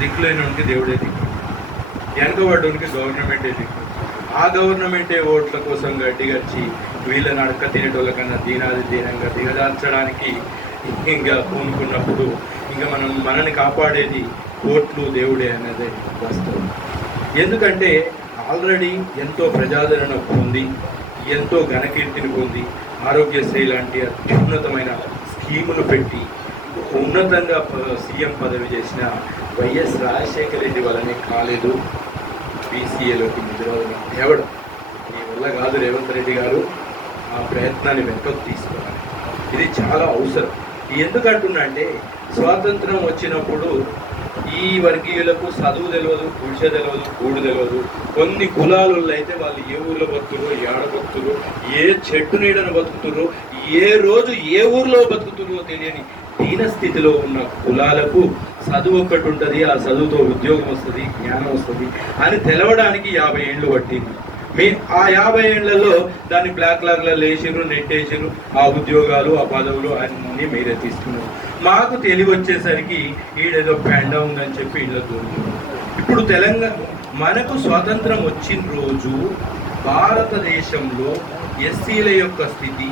దిక్కులేనోనికి దేవుడే దిక్కు, వెనకబడ్డానికి గవర్నమెంటే దిక్కు. ఆ గవర్నమెంటే ఓట్ల కోసం గడ్డిగచ్చి వీళ్ళని అడక్క తినేటోళ్ళ కన్నా దీనాది దీనంగా దిగదార్చడానికి ఇంకా పూనుకున్నప్పుడు ఇంకా మనని కాపాడేది ఓట్లు దేవుడే అనేది వాస్తవం. ఎందుకంటే ఆల్రెడీ ఎంతో ప్రజాదరణ పొంది ఎంతో ఘనకీర్తిని పొంది ఆరోగ్యశ్రీ లాంటి అత్యున్నతమైన స్కీములు పెట్టి ఉన్నతంగా సీఎం పదవి చేసిన వైఎస్ రాజశేఖర రెడ్డి వల్లనే కాలేదు బీసీఏలోకి నిధులు తేవడం. మీ వల్ల కాదు రేవంత్ రెడ్డి గారు, ఆ ప్రయత్నాన్ని వెనుకకు తీసుకోవాలి. ఇది చాలా అవసరం. ఎందుకంటున్నా అంటే స్వాతంత్రం వచ్చినప్పుడు ఈ వర్గీయులకు చదువు తెలియదు, గుడిసె తెలియదు, కూడు తెలియదు. కొన్ని కులాలలో అయితే వాళ్ళు ఏ ఊర్లో బతుకుతురో, ఏడ బతుకుతురో, ఏ చెట్టు నీడను బతుకుతురో, ఏ రోజు ఏ ఊర్లో బతుకుతురో తెలియని దీన స్థితిలో ఉన్న కులాలకు చదువు ఒక్కటి ఉంటుంది, ఆ చదువుతో ఉద్యోగం వస్తుంది, జ్ఞానం వస్తుంది అని తెలవడానికి 50 ఏళ్ళు పట్టింది. ఆ 50 ఏళ్లలో దాన్ని బ్లాక్ లాగ్లలో వేసిర్రు, నెట్టేసిర్రు. ఆ ఉద్యోగాలు, ఆ పదవులు అన్నీ మీరే తీసుకున్నారు. మాకు తెలివి వచ్చేసరికి ఈడేదో పెండ ఉందని చెప్పి ఇళ్ళ దూరం. ఇప్పుడు తెలంగాణ మనకు స్వాతంత్రం వచ్చిన రోజు భారతదేశంలో ఎస్సీల యొక్క స్థితి,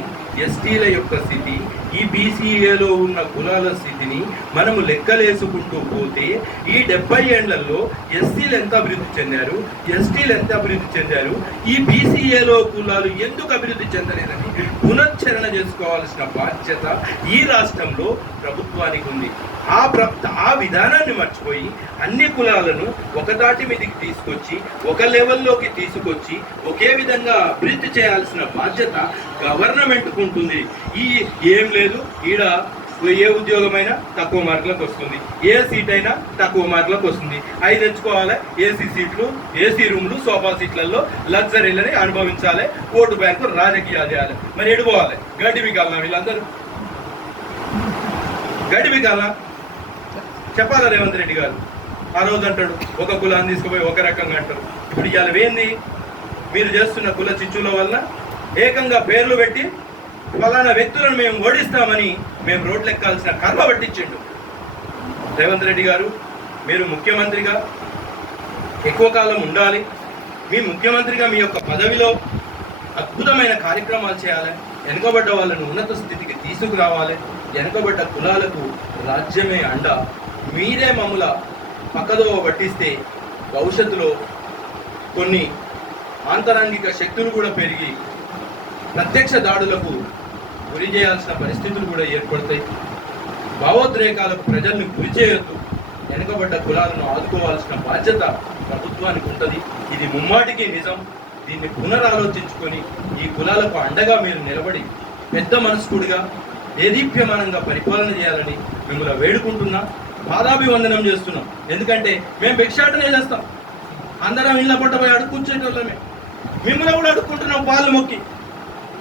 ఎస్టీల యొక్క స్థితి, ఈ బీసీఏలో ఉన్న కులాల స్థితిని మనము లెక్కలేసుకుంటూ పోతే ఈ 70 ఏళ్లలో ఎస్సీలు ఎంత అభివృద్ధి చెందారు, ఎస్టీలు ఎంత అభివృద్ధి చెందారు, ఈ బీసీఏలో కులాలు ఎందుకు అభివృద్ధి చెందలేదని పునశ్చరణ చేసుకోవాల్సిన బాధ్యత ఈ రాష్ట్రంలో ప్రభుత్వానికి ఉంది. ఆ విధానాన్ని మర్చిపోయి అన్ని కులాలను ఒకదాటి మీదకి తీసుకొచ్చి ఒక లెవెల్లోకి తీసుకొచ్చి ఒకే విధంగా అభివృద్ధి చేయాల్సిన బాధ్యత గవర్నమెంట్కు ఉంటుంది. ఏం లేదు, ఈడ ఏ ఉద్యోగమైనా తక్కువ మార్కులకు వస్తుంది, ఏ సీట్ అయినా తక్కువ మార్కులకు వస్తుంది. అవి తెచ్చుకోవాలి, ఏసీ సీట్లు, ఏసీ రూమ్లు, సోఫా సీట్లలో లగ్జరీలని అనుభవించాలి, ఓటు బ్యాంకు రాజకీయాలు చేయాలి. మరి ఎడుకోవాలి, గడ్డి బిగాలనా వీళ్ళందరూ? గడ్డి బిగాలనా చెప్పాలా రేవంత్ రెడ్డి గారు? ఆ రోజు అంటాడు ఒక కులాన్ని తీసుకుపోయి ఒక రకంగా అంటారు. ఇప్పుడు ఇవాళ ఏంది మీరు చేస్తున్న కుల చిచ్చుల వల్ల ఏకంగా పేర్లు పెట్టి ఫలానా వ్యక్తులను మేము ఓడిస్తామని మేము రోడ్లు ఎక్కాల్సిన కర్మ పట్టించిండు రేవంత్ రెడ్డి గారు. మీరు ముఖ్యమంత్రిగా ఎక్కువ కాలం ఉండాలి. మీ ముఖ్యమంత్రిగా మీ యొక్క పదవిలో అద్భుతమైన కార్యక్రమాలు చేయాలి. వెనుకబడ్డ వాళ్ళను ఉన్నత స్థితికి తీసుకురావాలి. వెనుకబడ్డ కులాలకు రాజ్యమే అండ. మీరే మమ్మల పక్కదోవ పట్టిస్తే భవిష్యత్తులో కొన్ని ఆంతరంగిక శక్తులు కూడా పెరిగి ప్రత్యక్ష దాడులకు గురి చేయాల్సిన పరిస్థితులు కూడా ఏర్పడతాయి. భావోద్రేకాలకు ప్రజల్ని గురి చేయొద్దు. వెనుకబడ్డ కులాలను ఆదుకోవాల్సిన బాధ్యత ప్రభుత్వానికి ఉంటుంది. ఇది ముమ్మాటికి నిజం. దీన్ని పునరాలోచించుకొని ఈ కులాలకు అండగా మీరు నిలబడి పెద్ద మనస్కుడిగా దేదీప్యమానంగా పరిపాలన చేయాలని మిమ్మల్ని వేడుకుంటున్నా, పాదాభివందనం చేస్తున్నాం. ఎందుకంటే మేము భిక్షాటనే చేస్తాం, అందరం ఇళ్ళ పట్టబోయి అడుక్కుంచేటోళ్ళమే. మిమ్మల్ని కూడా అడుక్కుంటున్నాం పాలు మొక్కి.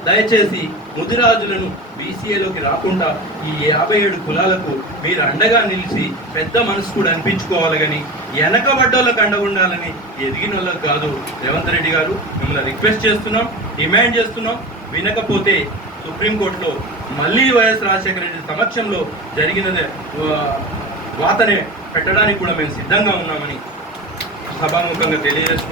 దయచేసి ముదిరాజులను బీసీఏలోకి రాకుండా ఈ 57 కులాలకు మీరు అండగా నిలిచి పెద్ద మనసు కూడా అనిపించుకోవాలి. కానీ వెనకబడ్డోళ్ళకి అండగా ఉండాలని ఎదిగిన వాళ్ళకి కాదు. రేవంత్ రెడ్డి గారు మిమ్మల్ని రిక్వెస్ట్ చేస్తున్నాం, డిమాండ్ చేస్తున్నాం. వినకపోతే సుప్రీంకోర్టులో మళ్ళీ వైఎస్ రాజశేఖర రెడ్డి సమక్షంలో జరిగినదే వాతనే పెట్టడానికి కూడా మేము సిద్ధంగా ఉన్నామని సభాముఖంగా తెలియజేస్తున్నాం.